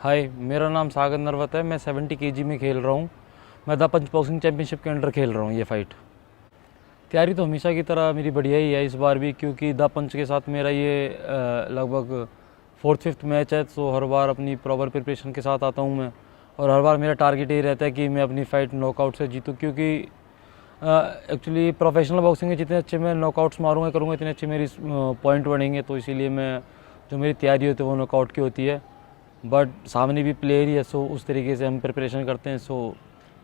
हाय, मेरा नाम सागर नरवत है। मैं 70 केजी में खेल रहा हूँ। मैं द पंच बॉक्सिंग चैम्पियनशिप के अंडर खेल रहा हूँ ये फ़ाइट। तैयारी तो हमेशा की तरह मेरी बढ़िया ही है इस बार भी, क्योंकि द पंच के साथ मेरा ये लगभग फोर्थ फिफ्थ मैच है। तो हर बार अपनी प्रॉपर प्रिपरेशन के साथ आता हूँ मैं, और हर बार मेरा टारगेट यही रहता है कि मैं अपनी फ़ाइट नॉकआउट से जीतूँ, क्योंकि एक्चुअली प्रोफेशनल बॉक्सिंग में जितने अच्छे मैं नॉकआउट्स मारूंगा करूँगा इतने अच्छे मेरी पॉइंट बढ़ेंगे। तो इसीलिए मैं जो मेरी तैयारी होती है वो नॉकआउट की होती है। बट सामने भी प्लेयर ही है, सो उस तरीके से हम प्रिपरेशन करते हैं। सो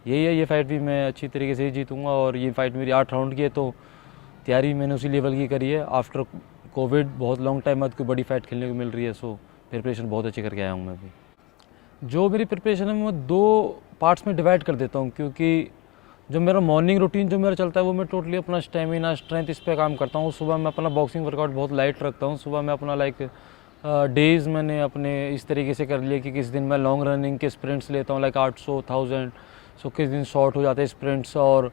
यही है, ये फ़ाइट भी मैं अच्छी तरीके से ही जीतूंगा। और ये फ़ाइट मेरी 8 राउंड की है, तो तैयारी मैंने उसी लेवल की करी है। आफ्टर कोविड बहुत लॉन्ग टाइम बाद कोई बड़ी फ़ाइट खेलने को मिल रही है, सो प्रिपरेशन बहुत अच्छी करके आया हूँ मैं भी। जो मेरी प्रिपरेशन है मैं 2 पार्ट्स में डिवाइड कर देता हूँ, क्योंकि जो मेरा मॉर्निंग रूटीन जो मेरा चलता है वो मैं टोटली अपना स्टेमिना स्ट्रेंथ इस पे काम करता हूँ। सुबह मैं अपना बॉक्सिंग वर्कआउट बहुत लाइट रखता हूँ। सुबह मैं अपना डेज़ मैंने अपने इस तरीके से कर लिए कि किस दिन मैं लॉन्ग रनिंग के स्प्रिंट्स लेता हूँ, लाइक 800 1000। सो किस दिन शॉर्ट हो जाते हैं स्प्रिंट्स, और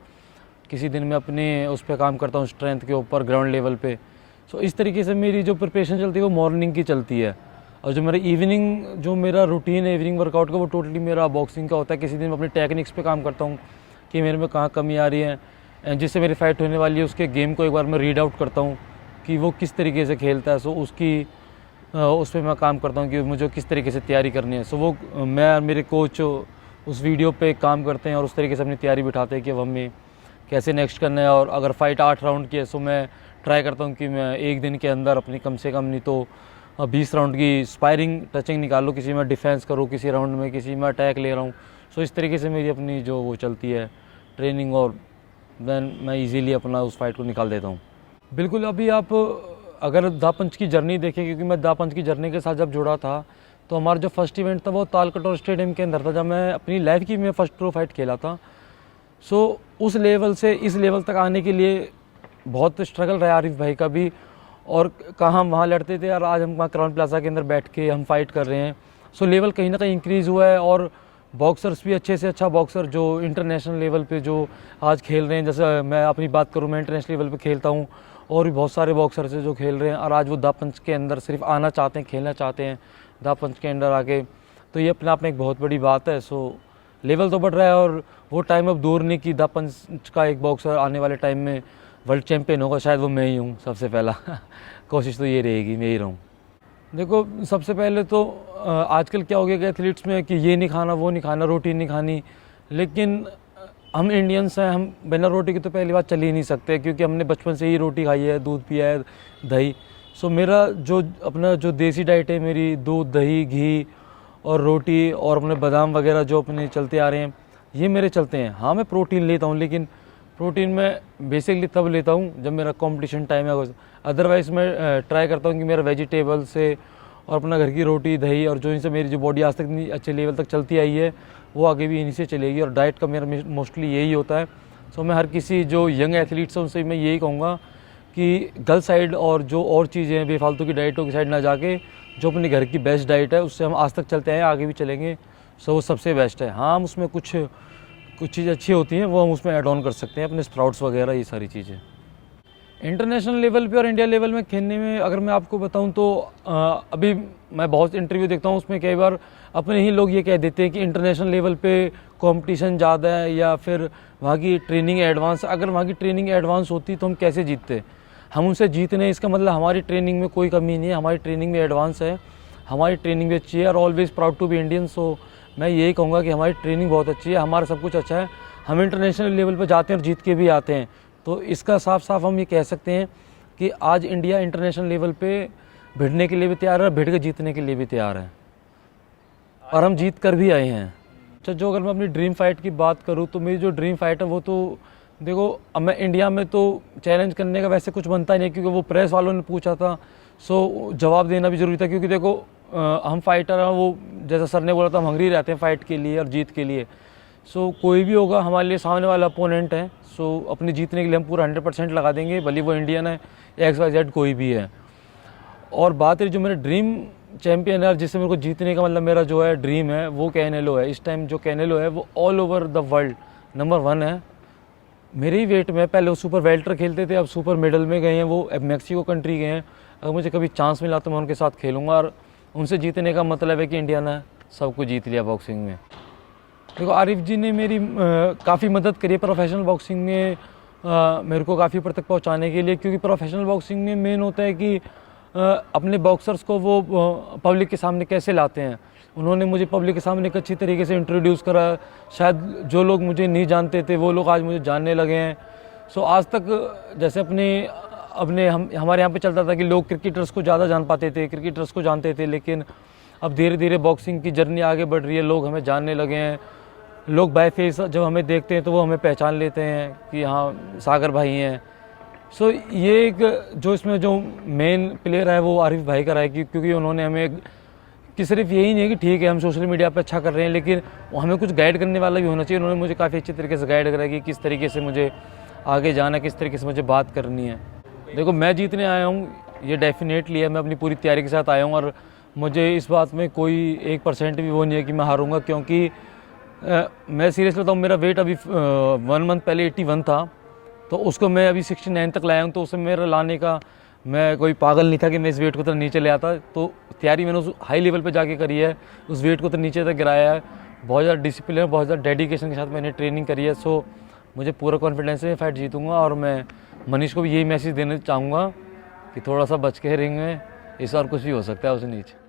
किसी दिन मैं अपने उस पर काम करता हूँ स्ट्रेंथ के ऊपर ग्राउंड लेवल पे। सो इस तरीके से मेरी जो प्रिपरेशन चलती है वो मॉर्निंग की चलती है। और जो मेरा इवनिंग जो मेरा रूटीन है इवनिंग वर्कआउट का, वो टोटली मेरा बॉक्सिंग का होता है। किसी दिन मैं अपने टेक्निक्स पे काम करता हूँ कि मेरे में कहाँ कमी आ रही है, एंड जिससे मेरी फ़ाइट होने वाली है उसके गेम को एक बार मैं रीड आउट करता हूँ कि वो किस तरीके से खेलता है। सो उसकी उस पर मैं काम करता हूँ कि मुझे किस तरीके से तैयारी करनी है। सो वो मैं और मेरे कोच उस वीडियो पे काम करते हैं और उस तरीके से अपनी तैयारी बिठाते हैं कि अब हमें कैसे नेक्स्ट करना है। और अगर फ़ाइट 8 राउंड की है, सो मैं ट्राई करता हूँ कि मैं एक दिन के अंदर अपनी कम से कम नहीं तो 20 राउंड की स्पायरिंग टचिंग निकाल लूँ। किसी में डिफेंस करूँ, किसी राउंड में किसी में अटैक ले रहा हूँ। सो इस तरीके से मेरी अपनी जो वो चलती है ट्रेनिंग, और देन मैं इजीली अपना उस फाइट को निकाल देता हूँ। बिल्कुल, अभी आप अगर दा पंच की जर्नी देखें, क्योंकि मैं दा पंच की जर्नी के साथ जब जुड़ा था, तो हमारा जो फर्स्ट इवेंट था वो तालकटोरा स्टेडियम के अंदर था, जब मैं अपनी लाइफ की मैं फर्स्ट प्रो फाइट खेला था। सो उस लेवल से इस लेवल तक आने के लिए बहुत स्ट्रगल रहा आरिफ भाई का भी। और कहाँ हम वहाँ लड़ते थे और आज हम वहाँ क्राउन प्लाजा के अंदर बैठ के हम फाइट कर रहे हैं। सो लेवल कहीं ना कहीं इंक्रीज़ हुआ है, और बॉक्सर्स भी अच्छे से अच्छा बॉक्सर जो इंटरनेशनल लेवल पे जो आज खेल रहे हैं। जैसे मैं अपनी बात करूँ, मैं इंटरनेशनल लेवल पे खेलता हूँ, और भी बहुत सारे बॉक्सर्स हैं जो खेल रहे हैं और आज वो दा पंच के अंदर सिर्फ आना चाहते हैं, खेलना चाहते हैं दा पंच के अंदर आके। तो ये अपने आप में एक बहुत बड़ी बात है। सो लेवल तो बढ़ रहा है, और वो टाइम अब दूर नहीं कि दा पंच का एक बॉक्सर आने वाले टाइम में वर्ल्ड चैम्पियन होगा, शायद वो मैं ही हूँ सबसे पहला कोशिश तो ये रहेगी मैं ही रहूँ। देखो, सबसे पहले तो आजकल क्या हो गया कि एथलीट्स में कि ये नहीं खाना वो नहीं खाना, रोटी नहीं खानी। लेकिन हम इंडियंस हैं, हम बिना रोटी की तो पहली बात चल ही नहीं सकते, क्योंकि हमने बचपन से ही रोटी खाई है, दूध पिया है, दही। सो मेरा जो अपना जो देसी डाइट है मेरी, दूध दही घी और रोटी और अपने बादाम वगैरह जो अपने चलते आ रहे हैं, ये मेरे चलते हैं। हाँ, मैं प्रोटीन लेता हूँ, लेकिन प्रोटीन मैं बेसिकली तब लेता हूँ जब मेरा कंपटीशन टाइम है। अदरवाइज़ मैं ट्राई करता हूँ कि मेरा वेजिटेबल से और अपना घर की रोटी दही, और जो इनसे मेरी जो बॉडी आज तक इतनी अच्छे लेवल तक चलती आई है वो आगे भी इन्हीं से चलेगी। और डाइट का मेरा मोस्टली यही होता है। सो मैं हर किसी जो यंग एथलीट्स हैं उनसे मैं यही कहूँगा कि गर्ल्स साइड और जो और चीज़ें हैं बेफालतू की डाइटों की साइड ना जाके, जो अपने घर की बेस्ट डाइट है उससे हम आज तक चलते हैं, आगे भी चलेंगे। सो वो सबसे बेस्ट है। हाँ, हम उसमें कुछ चीज़ें अच्छी होती हैं वो हम उसमें ऐड ऑन कर सकते हैं, अपने स्प्राउट्स वगैरह ये सारी चीज़ें। इंटरनेशनल लेवल पे और इंडिया लेवल में खेलने में अगर मैं आपको बताऊं तो अभी मैं बहुत इंटरव्यू देखता हूं, उसमें कई बार अपने ही लोग ये कह देते हैं कि इंटरनेशनल लेवल पे कंपटीशन ज़्यादा है या फिर वहाँ की ट्रेनिंग एडवांस। अगर वहाँ की ट्रेनिंग एडवांस होती तो हम कैसे जीतते? हम उनसे जीतने, इसका मतलब हमारी ट्रेनिंग में कोई कमी नहीं है, हमारी ट्रेनिंग में एडवांस है, हमारी ट्रेनिंग भी अच्छी है। और always proud to be Indian. So मैं यही कहूँगा कि हमारी ट्रेनिंग बहुत अच्छी है, हमारा सब कुछ अच्छा है, हम इंटरनेशनल लेवल पर जाते हैं और जीत के भी आते हैं। तो इसका साफ साफ हम ये कह सकते हैं कि आज इंडिया इंटरनेशनल लेवल पे भिड़ने के लिए भी तैयार है, भिड़ के जीतने के लिए भी तैयार है, और हम जीत कर भी आए हैं। अच्छा, जो अगर मैं अपनी ड्रीम फाइट की बात करूँ तो मेरी जो ड्रीम फाइट है वो तो देखो, अब मैं इंडिया में तो चैलेंज करने का वैसे कुछ बनता ही नहीं, क्योंकि वो प्रेस वालों ने पूछा था। सो जवाब देना भी ज़रूरी था, क्योंकि देखो हम फाइटर हैं, वो जैसा सर ने बोला था हम हंगरी रहते हैं फाइट के लिए और जीत के लिए। सो कोई भी होगा हमारे लिए सामने वाला अपोनेंट है, सो अपने जीतने के लिए हम पूरा 100% लगा देंगे, भले वो इंडियन है या XYZ कोई भी है। और बात रही जो मेरे ड्रीम चैम्पियन है जिससे मेरे को जीतने का मतलब मेरा जो है ड्रीम है, वो कैनेलो है। इस टाइम जो कैनेलो है वो all over the world number 1 है मेरे ही वेट में। पहले वो सुपर वेल्टर खेलते थे, अब सुपर मिडल में गए हैं, वो अब मैक्सिको कंट्री गए हैं। अगर मुझे कभी चांस मिला तो मैं उनके साथ खेलूँगा, और उनसे जीतने का मतलब है कि इंडिया ने सब कुछ जीत लिया बॉक्सिंग में। देखो आरिफ जी ने मेरी काफ़ी मदद करी है प्रोफेशनल बॉक्सिंग में मेरे को काफ़ी ऊपर तक पहुंचाने के लिए, क्योंकि प्रोफेशनल बॉक्सिंग में मेन होता है कि अपने बॉक्सर्स को वो पब्लिक के सामने कैसे लाते हैं। उन्होंने मुझे पब्लिक के सामने एक अच्छी तरीके से इंट्रोड्यूस करा। शायद जो लोग मुझे नहीं जानते थे वो लोग आज मुझे जानने लगे हैं। सो आज तक जैसे हमारे यहाँ पे चलता था कि लोग क्रिकेटर्स को ज़्यादा जान पाते थे, क्रिकेटर्स को जानते थे, लेकिन अब धीरे धीरे बॉक्सिंग की जर्नी आगे बढ़ रही है, लोग हमें जानने लगे हैं। लोग बाय फेस जब हमें देखते हैं तो वो हमें पहचान लेते हैं कि हाँ सागर भाई हैं। सो ये एक जो इसमें जो मेन प्लेयर है वो आरिफ भाई का रहा है, क्योंकि उन्होंने हमें कि सिर्फ यही नहीं है कि ठीक है हम सोशल मीडिया पे अच्छा कर रहे हैं, लेकिन हमें कुछ गाइड करने वाला भी होना चाहिए। उन्होंने मुझे काफ़ी अच्छी तरीके से गाइड करा कि किस तरीके से मुझे आगे जाना, किस तरीके से मुझे बात करनी है। देखो मैं जीतने आया हूँ ये डेफिनेटली है, मैं अपनी पूरी तैयारी के साथ आया हूँ और मुझे इस बात में कोई 1% भी वो नहीं है कि मैं हारूंगा, क्योंकि मैं सीरियसली बताऊँ मेरा वेट अभी 1 मंथ पहले 81 था, तो उसको मैं अभी 69 तक लाया हूँ। तो उसमें मेरा लाने का मैं कोई पागल नहीं था कि मैं इस वेट को तो नीचे ले आता। तो तैयारी मैंने उस हाई लेवल पे जाके करी है, उस वेट को तो नीचे तक गिराया है। बहुत ज़्यादा डिसिप्लिन, बहुत ज़्यादा डेडिकेशन के साथ मैंने ट्रेनिंग करी है। सो मुझे पूरा कॉन्फिडेंस है फाइट जीतूंगा। और मैं मनीष को भी यही मैसेज देना चाहूँगा कि थोड़ा सा बच के रिंग में, इस बार कुछ भी हो सकता है उससे नीचे।